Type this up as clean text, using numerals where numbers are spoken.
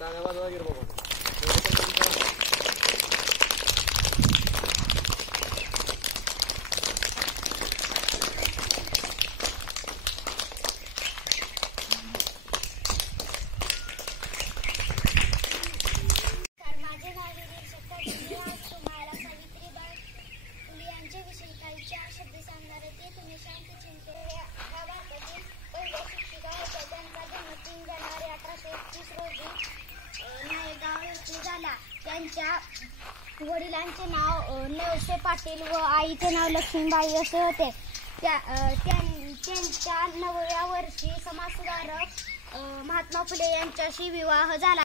टाळ्या वाजवा गे बाबा. त्यांच्या वडिलांचे नाव नेवसे पाटील व आईचे नाव लक्ष्मीबाई असे होते. त्यांच्या 9व्या वर्षी समाजसुधारक महात्मा फुले यांच्याशी विवाह झाला.